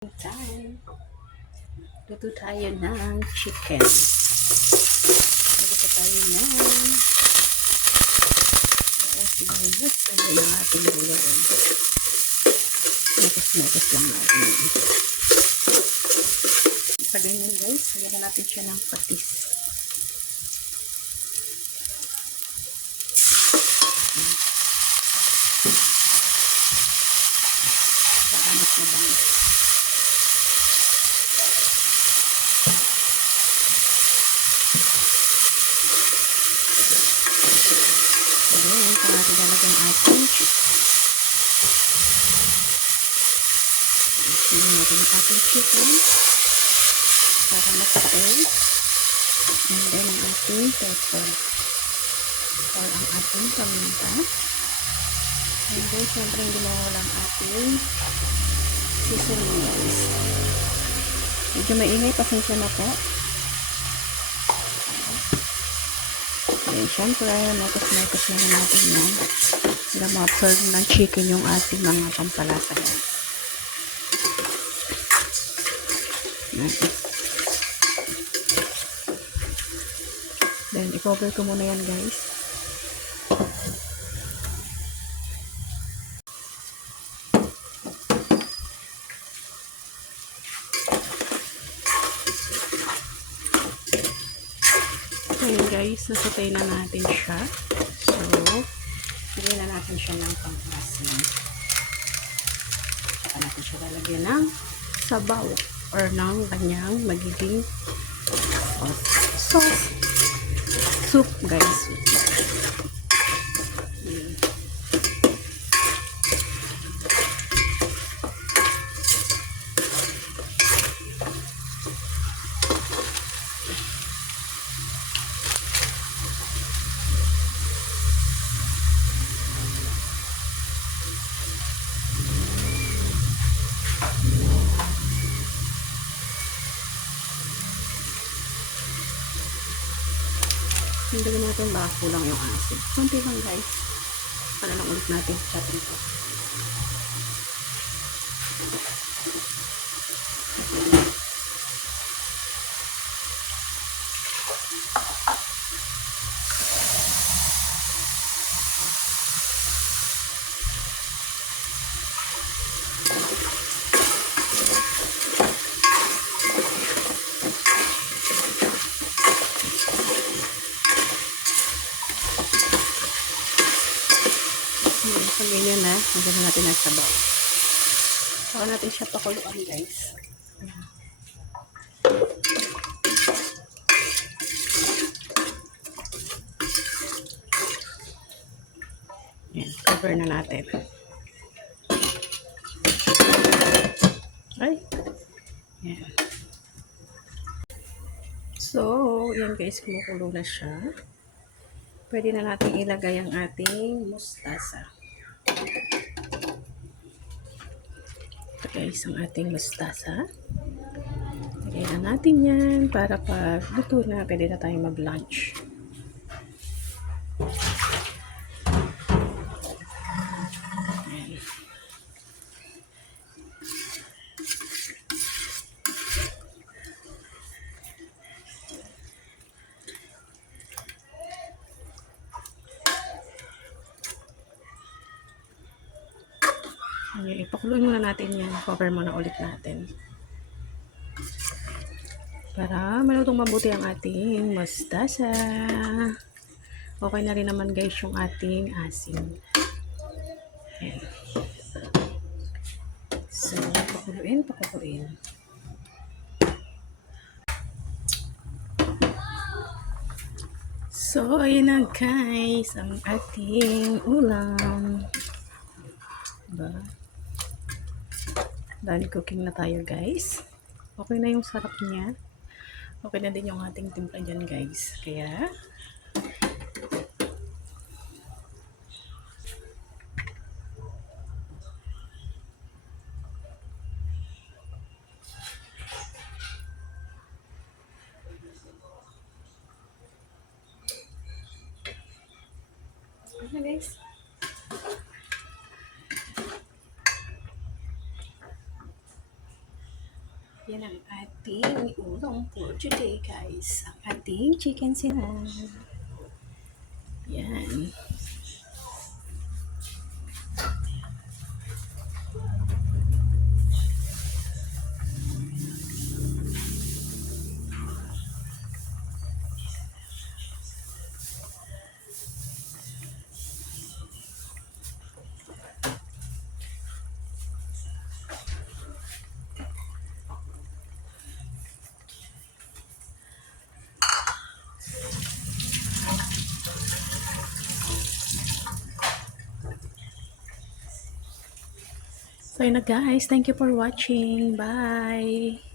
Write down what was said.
Time. Luto tayo ng chicken. Luto tayo ng sibuyas. Ayan ang ating buluan. Nakos-nakos lang natin. Pag ganyan guys, lagyan natin siya ng patis. Paanot na bangis. Ayan, ito natin lalagyan ating chicken. Tignan natin ang ating chicken para masapay. And then ang ating pepper or ang ating paminta. And then syempre hindi mawala ang ating seasonings. Medyo maingay, pasensya na po. And syempre nakos-nakos na natin yan para ma-absorb ng chicken yung ating mga pampalasa. Then, i-cover ko muna yan guys. Ayan guys, nasatay na natin siya. So, bigyan na natin siya ng pang-asin. Saka natin siya lalagyan ng sabaw or ng kanyang magiging sauce. Soup guys. Hindi natin baka kulang yung asin. Kunti lang guys. Para lang ulit natin chatin ito. Pag ganyan na, maganda natin ang sabaw. Saka natin siya pakuluan guys. Yan, cover na natin. Ay! Yan. So, yan guys, kumukulo na siya. Pwede na natin ilagay ang ating mustasa. Ito guys, ang ating mustasa. Lagay na natin yan para pag luto na, pwede na tayong mag-lunch. Ayan, ipakuloy muna natin yan. Cover muna ulit natin. Para malutong mabuti ang ating mustasa. Okay na rin naman guys yung ating asin. Ayan. So, pakuluin. So, ayan na guys ang ating ulam. Diba? Dahil cooking na tayo guys. Okay na yung sarap niya. Okay na din yung ating timpla dyan guys. Kaya, okay guys. Yan ang ating ulam for today, guys. Ang ating chicken cinnamon. Yan. So yun na guys, thank you for watching. Bye!